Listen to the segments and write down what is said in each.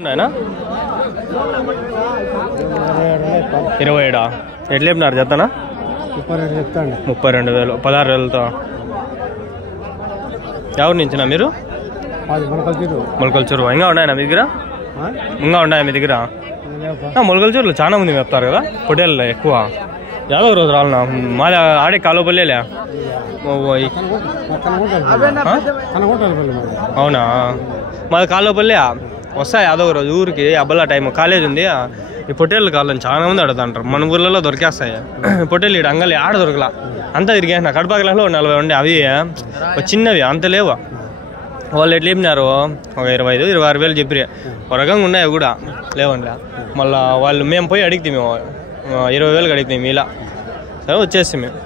27 ఎట్లా చెప్పినారు చెప్తానా 32,000 16,000తో ఎవరి నుంచినా మీరు మొలకల్చూరు ఇంకా ఉన్నాయా మీ దగ్గర మీ దగ్గర మొలకల్చూరులో చాలా మంది చెప్తారు కదా పొట్టేళ్ళు ఎక్కువ యాదవ రోజు రాలనా మాది ఆడే కాలువపల్లేలే అవునా మాది కాలువపల్లె వస్తాయి యాదవ రోజు ఊరికి అబ్బలా టైం కాలేజ్ ఉంది ఈ పొట్టేళ్ళు కావాలని చాలా మంది అడుగుతుంటారు మన ఊర్లలో దొరికేస్తాయి పొట్టేళ్ళు ఇక్కడ అంగలి ఆడ దొరకలా అంతా తిరిగేసిన కడప గ్లాసులో 40 ఉండే అవి చిన్నవి అంత లేవు వాళ్ళు ఎట్లా చెప్పినారు ఒక 25-26 వేలు చెప్పి ఒక రకంగా ఉన్నాయి కూడా లేవండి మళ్ళీ వాళ్ళు మేము పోయి అడిగితే మేము 20,000 అడిగితే ఇలా సరే వచ్చేసి మేము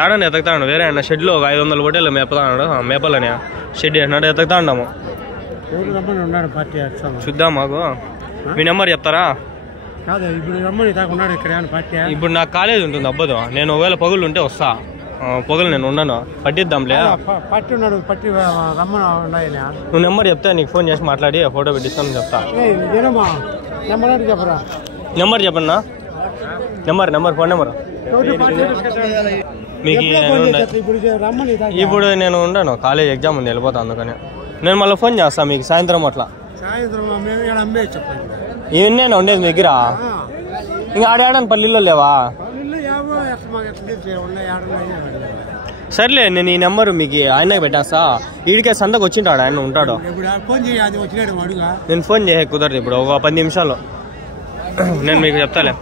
ఏడని ఎతకుతాడు వేరే అన్న షెడ్లో ఒక 500 పొట్టేళ్ళు మేపుతాడు మేపలని షెడ్ వేసినట్టు ఎతకుతా ఉన్నాము చూద్దాం మాకు మీ నెంబర్ చెప్తారా ఇప్పుడు నాకు కాలేజ్ ఉంటుంది అబ్బదు నేను ఒకవేళ పగులు ఉంటే వస్తా పొగలు నేను ఉన్నాను పట్టిద్దాంలే నువ్వు నెంబర్ చెప్తే నీకు ఫోన్ చేసి మాట్లాడి ఫోటో పెట్టిస్తాను చెప్తా నెంబర్ చెప్పన్నా నెంబర్ ఫోన్ నెంబర్ మీకు ఇప్పుడు నేను ఉండను కాలేజ్ ఎగ్జామ్ ఉంది వెళ్ళిపోతా అందుకని నేను మళ్ళీ ఫోన్ చేస్తాను మీకు సాయంత్రం అట్లా ఇవన్నీ ఉండేది మీ దగ్గర ఇంకా ఆడాడని పల్లీలో లేవా సర్లే నేను ఈ నెంబరు మీకు ఆయనకి పెట్టేస్తా ఈడికే సందకు వచ్చింటాడు ఆయన ఉంటాడు నేను ఫోన్ చేసే కుదరదు ఇప్పుడు ఒక 10 నిమిషాలు నేను మీకు చెప్తాలే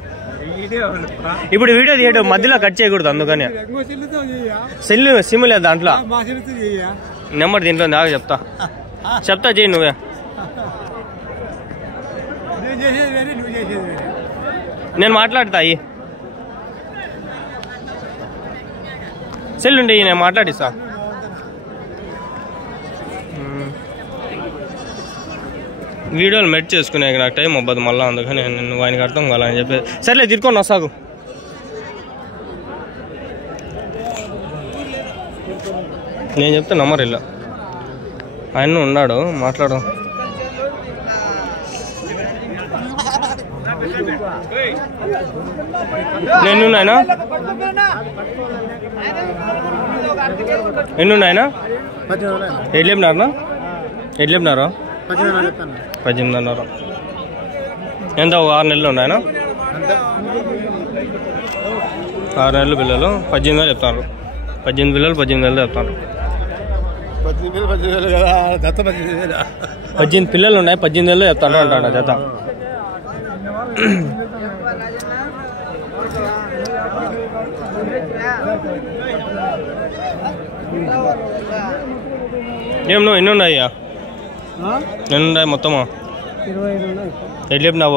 ఇప్పుడు వీడియో తీయడం మధ్యలో కట్ చేయకూడదు అందుకని సిమ్ లేదు దాంట్లో నెంబర్ దీంట్లో దాకా చెప్తా చేయి నువ్వే నేను మాట్లాడతా సెల్ ఉండి నేను మాట్లాడిస్తా వీడియోలు మెట్ చేసుకునే నాకు టైం అవ్వదు మళ్ళీ అందుకని నువ్వు ఆయనకి అర్థం కావాలని చెప్పి సర్లే తిరుకొని వస్తాగు నేను చెప్తే నెంబర్ ఇలా ఆయన ఉన్నాడు మాట్లాడు ఎన్నున్నాయనా ఎట్లు చెప్పినారు 18,500 ఎంత ఒక 6 నెలలు ఉన్నాయనా 6 నెలలు పిల్లలు 18,000 చెప్తారు 18 పిల్లలు 18,000 చెప్తారు 18 పిల్లలు ఉన్నాయి 18,000 చెప్తాను అంటాడు జత ఏం నువ్వు ఎన్ని ఉన్నాయ్యా ఎన్ని ఉన్నాయి మొత్తము ఎట్లు చెప్పినావు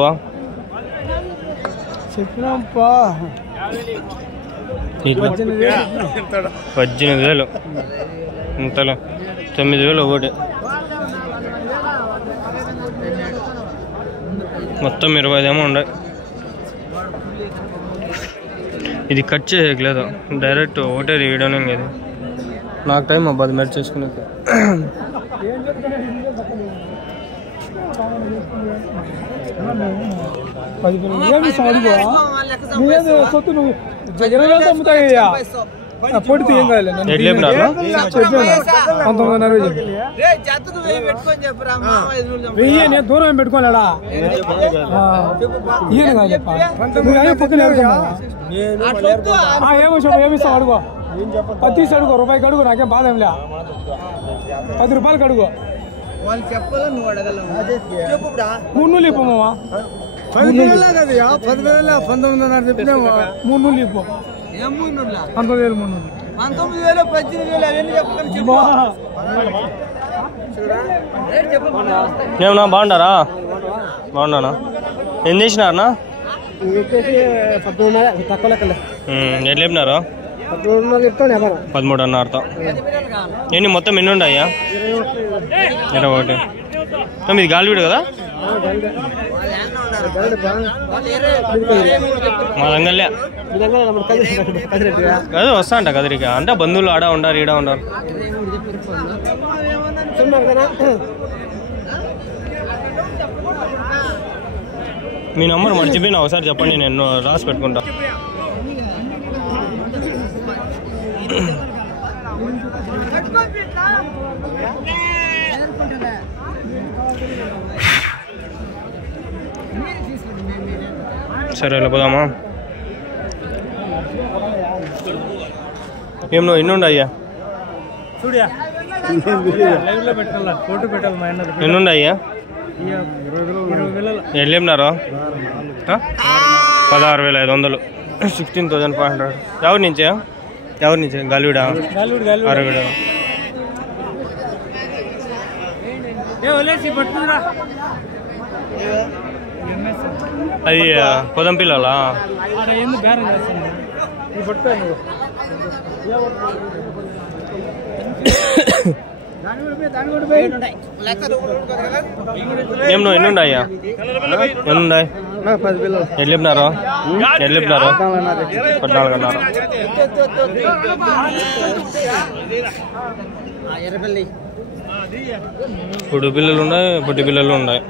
18,000 ఇంతలో 9,000 ఒకటి మొత్తం 25 ఏమో ఉన్నాయి ఇది కట్ చేయలేదు డైరెక్ట్ ఒకటే తీయడం ఇది నాకు టైం అబ్బాది మెట్ చేసుకునే పొడితే ఏం కాదు 19,500 నేను దూరం పెట్టుకోలేడా ఏమిస్తావు అడుగు 10 అడుగు రూపాయికి అడుగు నాకేం బాధ ఏం లే 10 రూపాయలకి అడుగు 3 ఇప్పమా 19,500 చెప్పినా 3 ఇప్పు 19,000 ఏమన్నా బాగుంటారా బాగున్నానా ఏం చేసినారనా ఎట్లా చెప్పినారు 13,500తో ఎన్ని మొత్తం ఎన్ని ఉన్నాయా 21 మీది గాలివీడు కదా మా రంగల్లే అదే వస్తా అంట కదిరిక అంటే బంధువులు ఆడ ఉండారు ఈడ ఉండారు మీ నంబర్ మర్చిపోయినా ఒకసారి చెప్పండి, నేను రాసి పెట్టుకుంటా. సరే వెళ్ళిపోదామా? ఏం నువ్వు ఎన్ని ఉండ అయ్యా? ఎన్ని ఉండ అయ్యా? ఎన్ని లేపినారు? 16,500, 16,500. ఎవరి నుంచే? ఎవరి నుంచి? గల్లుడా? అరవిడ. అది పొదం పిల్లలా? ఏం నువ్వు ఎన్ని ఉన్నాయా? ఎన్ని ఉన్నాయి? ఎన్ని లేపినారు? 14,500. పొడి పిల్లలు ఉన్నాయి, పొట్టి పిల్లలు ఉన్నాయి.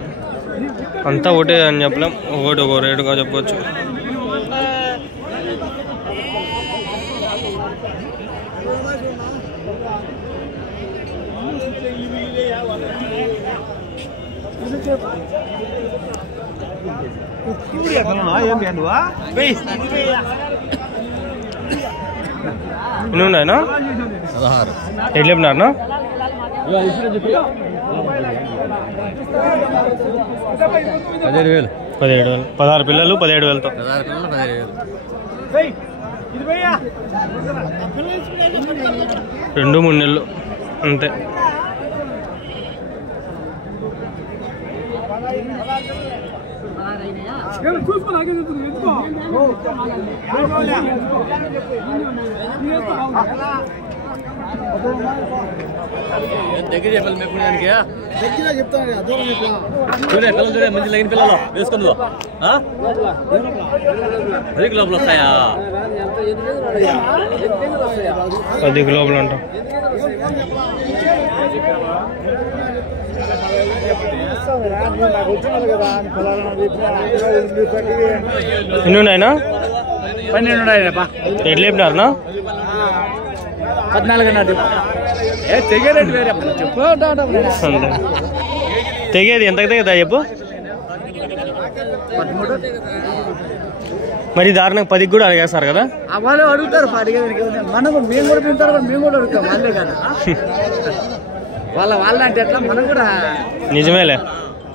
అంతా ఒకటే అని చెప్పలేం, ఒకటి ఒక రేటుగా చెప్పవచ్చు. ఎన్ని ఉన్నాయన్నా? 16. ఎట్లా చెప్పినారన్నా? 17,000. 16 పిల్లలు 17,000తో. 2-3 నెలలు అంతే. దగ్గర చెప్పాలి మేపుకోవడానికి. దగ్గర చెప్తాను చూడే పిల్లలు చూడే మంచి లగిన పిల్లలు వేసుకుందో 10 కిలోలు వస్తాయా? 10 కిలోలు అంట. ఎన్ని ఉన్నాయన్నా? 12 ఉన్నాయప్ప. ఎట్లా లేపినారన్నా? 14 తెగేది వేరే చెప్పు. తెగేది ఎంత తెగదా చెప్పు? 13. మరి దారుణంగా 10కి కూడా అడిగేస్తారు కదా? వాళ్ళు అడుగుతారు మనకు. మేము కూడా తింటారు, మేము కూడా అడుగుతాం. వాళ్ళే కదా వాళ్ళ అంటే ఎట్లా మనం కూడా. నిజమేలే,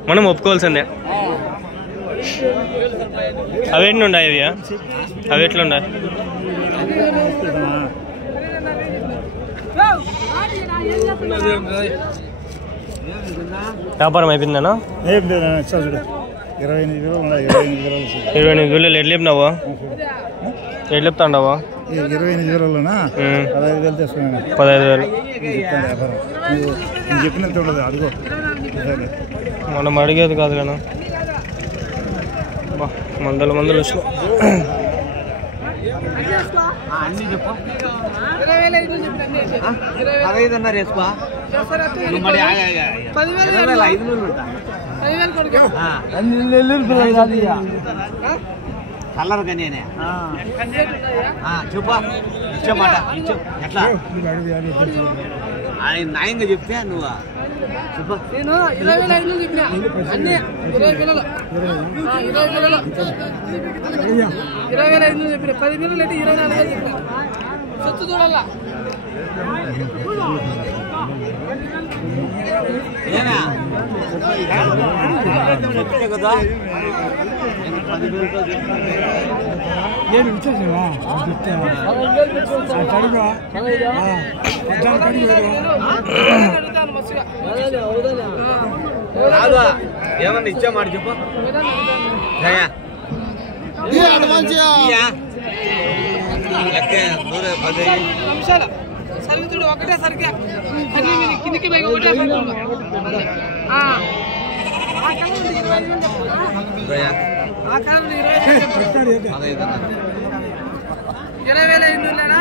మనం ఒప్పుకోవాల్సిందే. అవి ఎన్ని ఉన్నాయి? అవి ఎట్లున్నాయి? వ్యాపారం అయిపోయిందనా? 28,000. ఎట్లా లేపినావా? ఎట్లా చెప్తాండావా? 28,000లోనా 15,000 తీసుకున్నాను. 15,000 చెప్పినట్టు ఉండదు. అదిగో మనం అడిగేది కాదు కదా. మందలు వచ్చినాయి. అన్ని చెప్పు. 25,000 వేసుకో. 10,000 కలర్ కానీ చెప్పా ఇచ్చమాట ఎట్లా ఆయన న్యాయంగా చెప్తే నువ్వు చెప్పు. నేను 20,500 చెప్పినా అన్ని 20 పిల్లలు 20,500 చెప్పిన 10 పిల్లలు అంటే 24,000 చెప్పిన. సొత్తు చూడాలా కదా. నేను ఇచ్చేసావా? ఏమన్నా ఇచ్చామాట చెప్పు. నిమిషాలు సరిగ్గా ఒకటే సరిగ్గా అన్ని కిందికి పైకి ఒకటే సరిగ్గా 20,500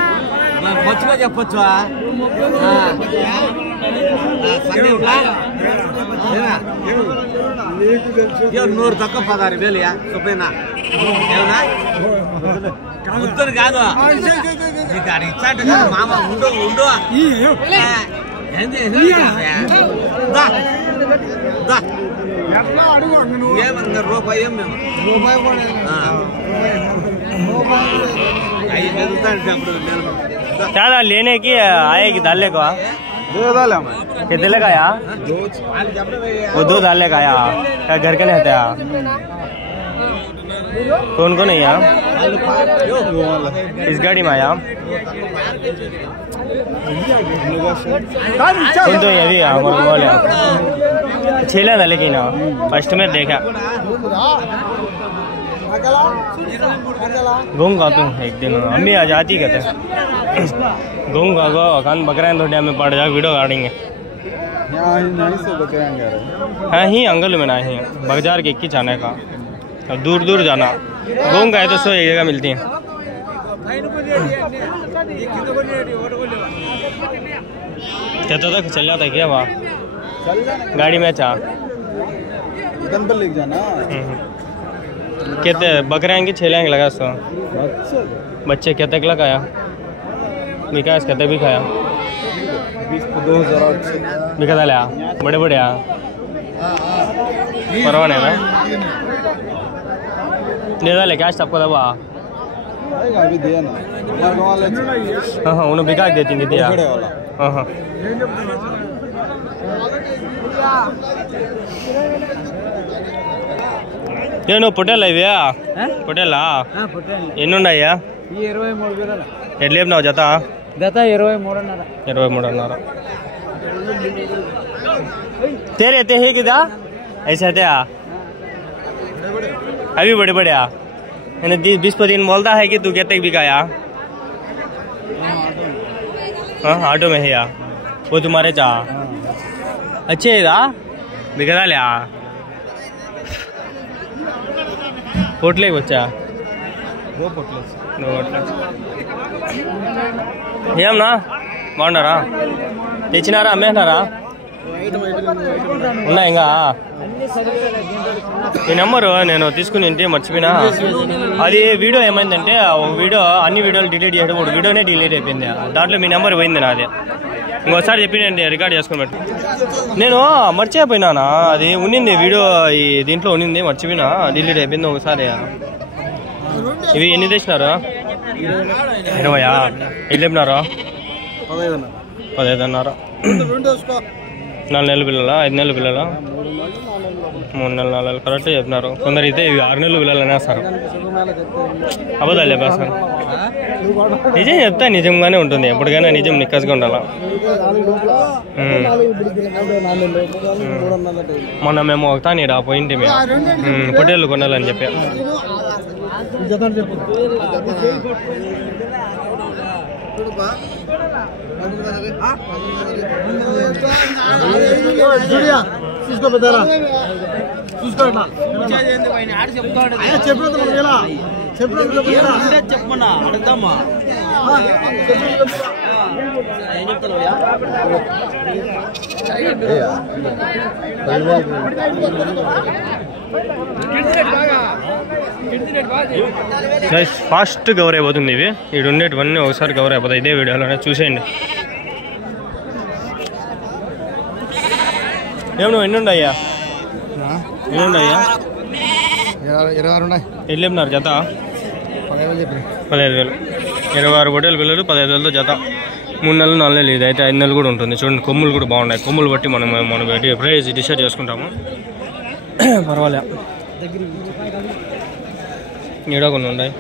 మంచిగా చెప్పొచ్చు. నూరు తక్కువ 16,000 చొప్పున ముద్దరు కాదు నీకు అది ఇచ్చాడు కదా మామ ఉండు ఏమన్నా రూపాయి ఏం మేము क्या लेने की आएगी डालने को कितने लगा यार वो 2 डालने का यार क्या घर के नहीं होते यार कौन कौन है यार इस गाड़ी में आया तो यही बोल छेला था लेकिन फर्स्ट में देखा घूमगा तू एक दिन अम्मी आ जाती कहते घूमगा गो कान बकरा डैम में पड़ जा वीडियो काटेंगे हाँ ही अंगल में ना ही बाजार के एक ही जाने का दूर दूर जाना घूम गए तो 100 एक जगह मिलती है कहता तक चल जाता है क्या वहाँ गाड़ी में चाह कहते बकरे आएंगे 6 लाख लगा 100 बच्चे कहते तक लगाया विकास कहते भी खाया बिका लिया बड़े बड़े परवाने में दे डाले कैश सबको दबा हाँ उन्हें बिका देती दिया हाँ నేను పొట్టేలా ఇవి పొట్టేలా ఎన్నున్నాయ్యా 23,000 ఎట్లా చెప్పినావు జత 23,500 तेरे ते है किदा ऐसा थे अभी बड़े बड़े मैंने 20 दिन बोलता है कि तू कहते बिकाया हाँ ऑटो में है वो तुम्हारे चाह अच्छे है बिका लिया पोटले बच्चा 2 पोटले ఏమన్నా బాగున్నారా తెచ్చినారా అమ్మేనారా ఉన్నా ఇంకా ఈ నెంబరు నేను తీసుకుని ఉంటే మర్చిపోయినా అది వీడియో ఏమైందంటే వీడియో అన్ని వీడియోలు డిలీట్ చేయడం ఒక వీడియోనే డిలీట్ అయిపోయింది దాంట్లో మీ నెంబర్ పోయింది నాది ఇంకోసారి చెప్పి నేను రికార్డ్ చేసుకుని పెట్టు నేను మర్చిపోయినానా అది ఉన్నింది వీడియో ఈ దీంట్లో ఉన్నింది మర్చిపోయినా డిలీట్ అయిపోయింది ఒకసారి ఇవి ఎన్ని తెచ్చినారు 20 ఎట్లా చెప్పినారు 15,500 4 నెలల పిల్లలా 5 నెలల పిల్లలా 3 నెలల 4 నెలలు కరెక్ట్ చెప్పినారు కొందరు అయితే ఇవి 6 నెలల పిల్లలు అనేస్తారు అబద్ధాలు చెప్పేస్తారు నిజం చెప్తా నిజంగానే ఉంటుంది ఎప్పటికైనా నిజం నిక్కస్గా ఉండాలా మొన్న మేము ఒకతా నీడ పోయింటి మేము పొట్టేళ్ళు కొనాలని చెప్పి చెప్పమన్నా అడుగుతామా ఫాస్ట్ కవర్ అయిపోతుంది ఇవి ఇవి ఉండేటివన్నీ ఒకసారి కవర్ అయిపోతాయి ఇదే వీడియోలోనే చూసేయండి ఏమన్నా ఎన్ని ఉన్నాయ్యా 26 ఎట్లా చెప్పినారు జత 15,000 26 పొట్టేలు పిల్లలు 15,000తో జత 3 నెలలు 4 నెలలు ఇది అయితే 5 నెలలు కూడా ఉంటుంది చూడండి కొమ్ములు కూడా బాగున్నాయి కొమ్ములు బట్టి మనం ప్రైస్ డిసైడ్ చేసుకుంటాము పర్వాలే ఈడ కొన్ని ఉన్నాయి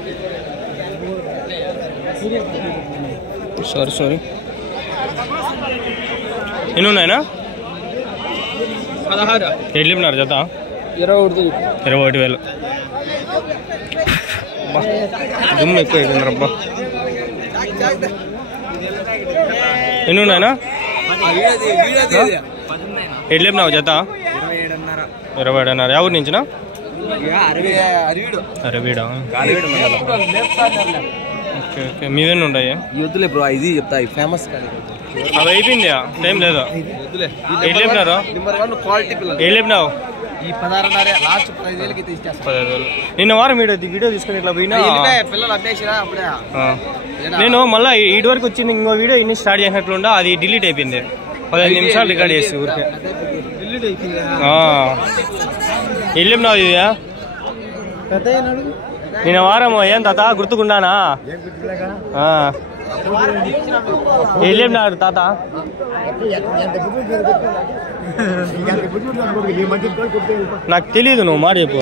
సారీ ఎన్ని ఉన్నాయినా 16 ఎట్లా చెప్పినారు జత 21,000 దుమ్ము ఎక్కువ అయిపోయింది రబ్బా ఎన్ని ఉన్నాయినా ఎట్లా చెప్పినావు జత 27,500 ఎవరి నుంచినా అరవీడా ఓకే ఓకే మీవేనా ఉన్నాయి వద్దులే బ్రో ఇది చెప్తా ఫేమస్ అవి అయిపోయింది టైం లేదు ఎట్లా చెప్పినారు క్వాలిటీ ఏం చెప్పినావు ఈ 16.5 లాస్ట్ 15,000కి తీసుకొస్తా. 15,000. నిన్న వారం వీడియో తీసుకుని ఇట్లా పోయినా పిల్లలు అమ్మేసిరా అప్పుడే. నేను మళ్ళీ ఇటు వరకు వచ్చింది ఇంకో వీడియో ఇన్ని స్టార్ట్ చేసినట్లుండా అది డిలీట్ అయిపోయింది. 15 నిమిషాలు రికార్డ్ చేసి ఊరికే వెళ్ళినావు ఇదా నిన్న వారం ఏం తాత గుర్తుకుండానా వెళ్ళినారు తాత నాకు తెలీదు నువ్వు మాట చెప్పు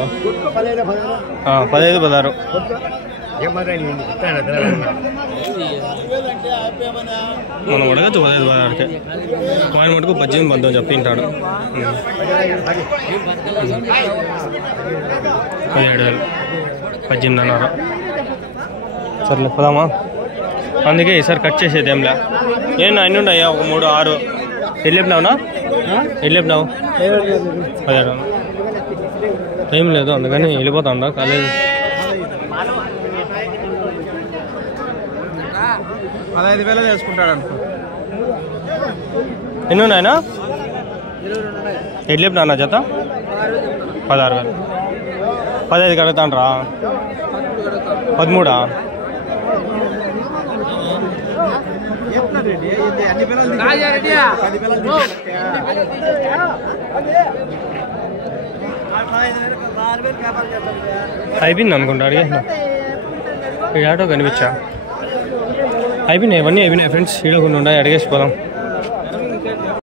15-16 మనం అడగచ్చు 15-16కే ఆయన మటుకు 18-19 చెప్పింటాడు 17,000 18,500 సర్లే పోదామా అందుకే ఈసారి కట్ చేసేది ఏంలే ఏమన్నా అన్నీ ఉన్నాయా 1 3 6 వెళ్ళిపోయినావునా వెళ్ళిపోయినావు 17 టైం లేదు అందుకని వెళ్ళిపోతా ఉందా కాలేజ్ 15,000 చేసుకుంటాడు అనుకో. ఎన్ని ఉన్నాయనా వెళ్ళిపోయినా జత 16,000 15 కడతాండ్రా 13 అయిపోయింది అనుకుంటా అడిగేసిన ఈ ఆటో కనిపించా అయిపోయినాయి ఇవన్నీ అయిపోయినాయి ఫ్రెండ్స్ ఈడో కొన్ని ఉన్నాయి అడిగేసిపోదాం.